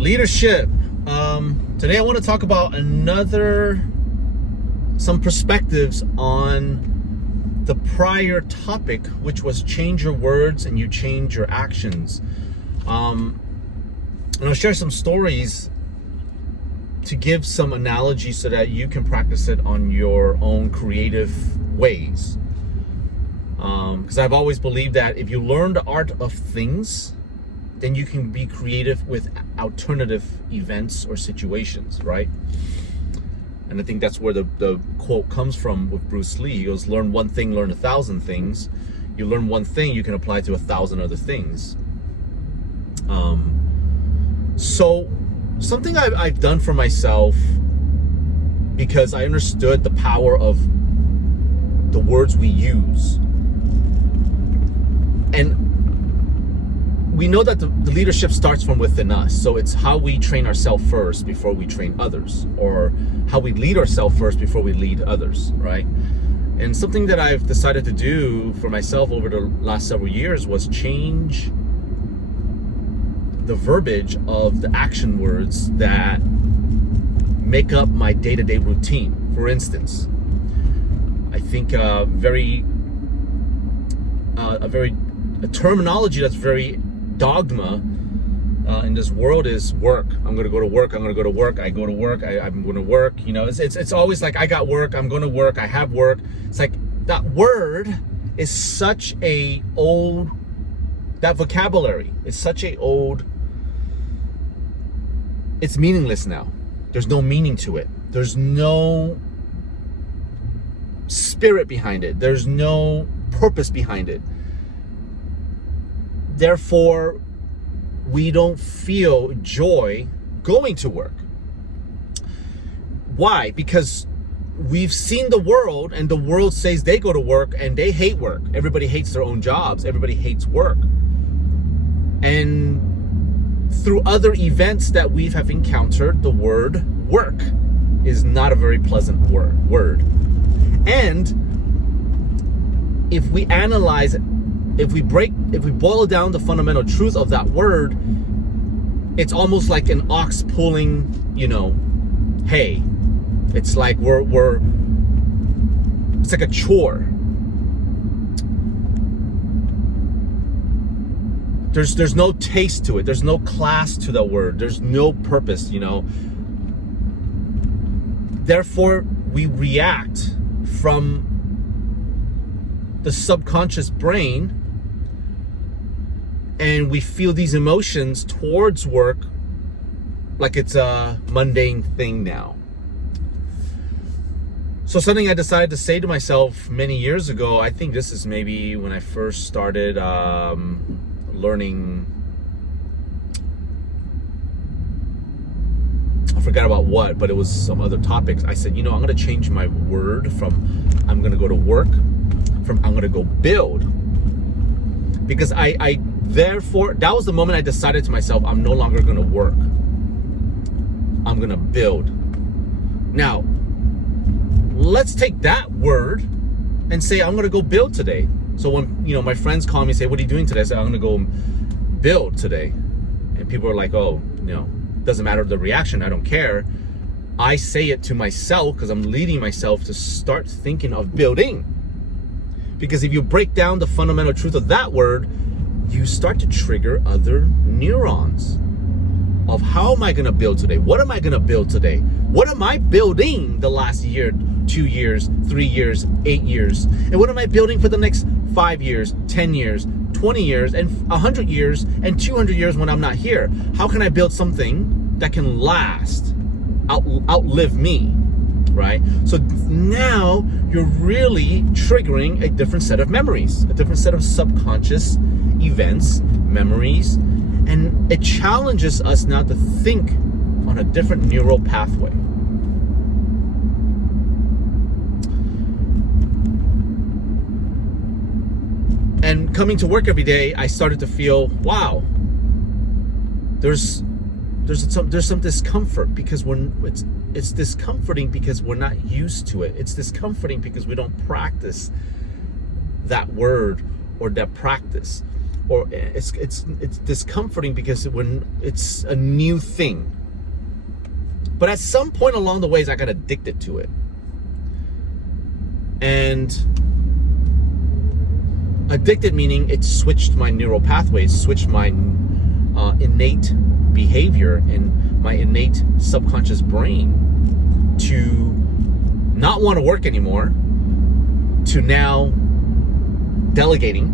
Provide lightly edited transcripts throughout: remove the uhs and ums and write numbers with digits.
Leadership. Today I want to talk about some perspectives on the prior topic, which was change your words and you change your actions. And I'll share some stories to give some analogy so that you can practice it on your own creative ways. Because I've always believed that if you learn the art of things, then you can be creative with alternative events or situations, right? And I think that's where the quote comes from with Bruce Lee. He goes, learn one thing, learn 1,000 things. You learn one thing, you can apply to 1,000 other things. So something I've done for myself, because I understood the power of the words we use. And we know that the leadership starts from within us. So it's how we train ourselves first before we train others, or how we lead ourselves first before we lead others, right? And something that I've decided to do for myself over the last several years was change the verbiage of the action words that make up my day-to-day routine. For instance, I think a terminology that's very dogma in this world is work. I'm going to go to work. I'm going to go to work. I go to work. I'm going to work. You know, it's always like I got work. I'm going to work. I have work. It's like that word is such a old. That vocabulary is such a old. It's meaningless now. There's no meaning to it. There's no spirit behind it. There's no purpose behind it. Therefore, we don't feel joy going to work. Why? Because we've seen the world, and the world says they go to work and they hate work. Everybody hates their own jobs. Everybody hates work. And through other events that we have encountered, the word work is not a very pleasant word. And if we analyze it, if we boil down the fundamental truth of that word, it's almost like an ox pulling, hay. It's like it's like a chore. There's no taste to it. There's no class to the word. There's no purpose, Therefore, we react from the subconscious brain, and we feel these emotions towards work like it's a mundane thing now. So something I decided to say to myself many years ago, I think this is maybe when I first started learning, I forgot about what, but it was some other topics. I said, I'm going to change my word from I'm going to go to work, from I'm going to go build. Because therefore, that was the moment I decided to myself, I'm no longer going to work. I'm going to build. Now, let's take that word and say, I'm going to go build today. So when, my friends call me and say, what are you doing today? I say, I'm going to go build today. And people are like, oh, doesn't matter the reaction. I don't care. I say it to myself because I'm leading myself to start thinking of building. Because if you break down the fundamental truth of that word, you start to trigger other neurons of how am I going to build today? What am I going to build today? What am I building the last year, 2 years, 3 years, 8 years? And what am I building for the next 5 years, 10 years, 20 years, and 100 years, and 200 years when I'm not here? How can I build something that can last, outlive me, right? So now you're really triggering a different set of memories, a different set of subconscious events, memories, and it challenges us now to think on a different neural pathway. And coming to work every day, I started to feel, wow, there's some discomfort because it's discomforting because we're not used to it. It's discomforting because we don't practice that word or that practice. or it's discomforting because when it's a new thing. But at some point along the ways, I got addicted to it. And addicted meaning it switched my neural pathways, switched my innate behavior and my innate subconscious brain to not want to work anymore, to now delegating,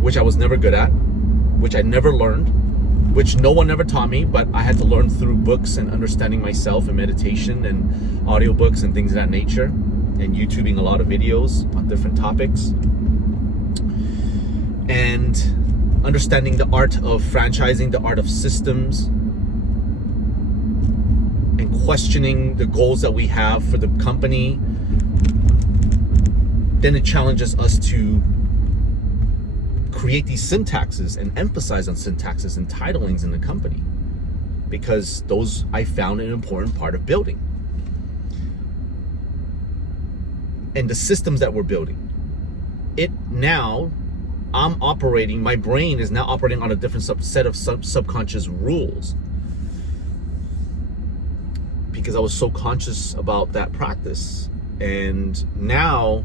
which I was never good at, which I never learned, which no one ever taught me, but I had to learn through books and understanding myself and meditation and audiobooks and things of that nature, and YouTubing a lot of videos on different topics, and understanding the art of franchising, the art of systems, and questioning the goals that we have for the company. Then it challenges us to create these syntaxes and emphasize on syntaxes and titlings in the company, because those I found an important part of building. And the systems that we're building, I'm operating, my brain is now operating on a different set of subconscious rules, because I was so conscious about that practice. And now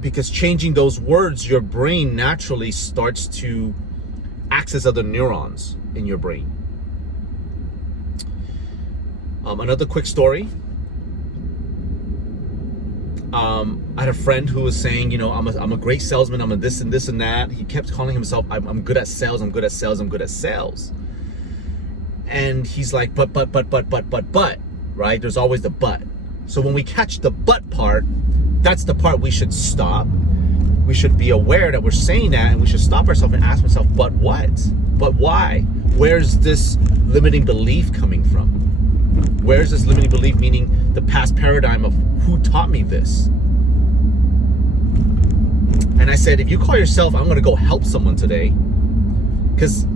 because changing those words, your brain naturally starts to access other neurons in your brain. Another quick story. I had a friend who was saying, I'm a great salesman. I'm a this and this and that. He kept calling himself, I'm good at sales. I'm good at sales. I'm good at sales. And he's like, but, right? There's always the but. So when we catch the but part, that's the part we should stop. We should be aware that we're saying that, and we should stop ourselves and ask ourselves, but what? But why? Where's this limiting belief coming from? Where's this limiting belief, meaning the past paradigm of who taught me this? And I said, if you call yourself, I'm going to go help someone today, because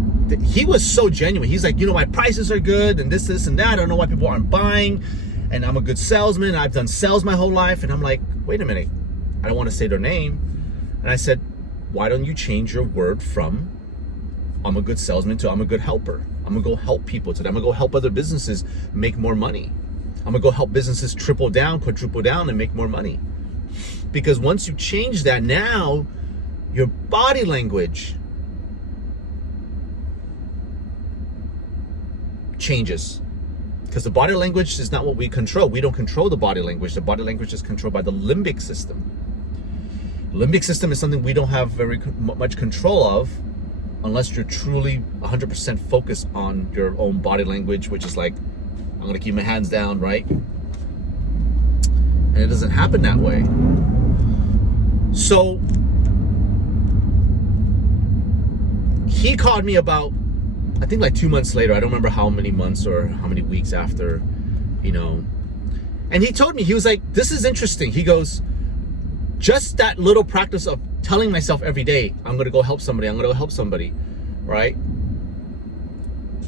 he was so genuine. He's like, my prices are good and this and that. I don't know why people aren't buying. And I'm a good salesman. I've done sales my whole life. And I'm like, wait a minute. I don't want to say their name. And I said, why don't you change your word from I'm a good salesman to I'm a good helper? I'm going to go help people today. I'm going to go help other businesses make more money. I'm going to go help businesses triple down, quadruple down, and make more money. Because once you change that, now your body language changes. Because the body language is not what we control. We don't control the body language. The body language is controlled by the limbic system. Limbic system is something we don't have very much control of unless you're truly 100% focused on your own body language, which is like, I'm going to keep my hands down, right? And it doesn't happen that way. So he called me about, I think like 2 months later. I don't remember how many months or how many weeks after, and he told me, he was like, this is interesting. He goes, just that little practice of telling myself every day, I'm going to go help somebody, I'm going to go help somebody, right?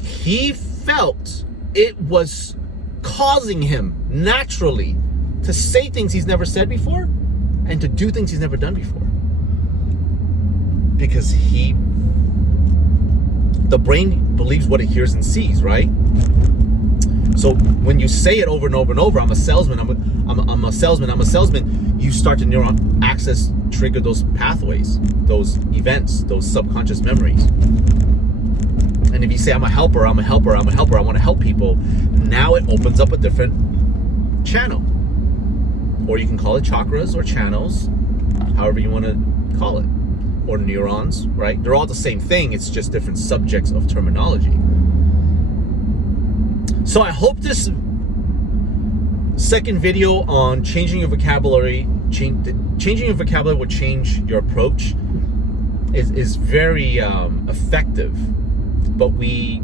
He felt it was causing him naturally to say things he's never said before and to do things he's never done before. Because the brain believes what it hears and sees, right? So when you say it over and over and over, I'm a salesman, I'm a salesman, you start to neuron access, trigger those pathways, those events, those subconscious memories. And if you say, I'm a helper, I want to help people, now it opens up a different channel. Or you can call it chakras or channels, however you want to call it. Or neurons, right? They're all the same thing. It's just different subjects of terminology. So I hope this second video on changing your vocabulary, changing your vocabulary will change your approach, is very effective. But we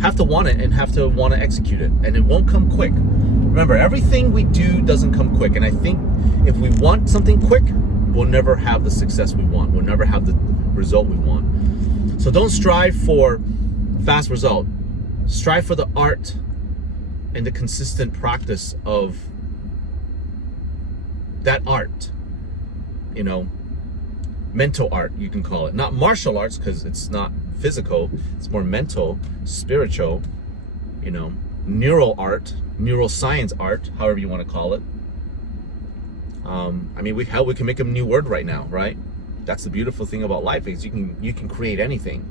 have to want it and have to want to execute it. And it won't come quick. Remember, everything we do doesn't come quick. And I think if we want something quick, we'll never have the success we want. We'll never have the result we want. So don't strive for fast result. Strive for the art and the consistent practice of that art, you know, mental art, you can call it. Not martial arts, because it's not physical, it's more mental, spiritual, you know, neural art, neuroscience art, however you want to call it. I mean, we can make a new word right now, right? That's the beautiful thing about life, is you can create anything.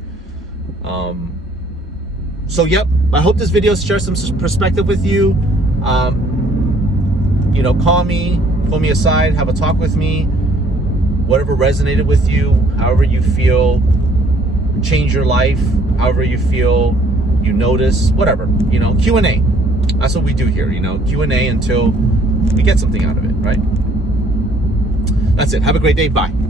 So yep, I hope this video shares some perspective with you. You know, call me, pull me aside, have a talk with me. Whatever resonated with you, however you feel, change your life, however you feel, you notice, whatever, you know, Q&A. That's what we do here, you know, Q&A until we get something out of it, right? That's it. Have a great day. Bye.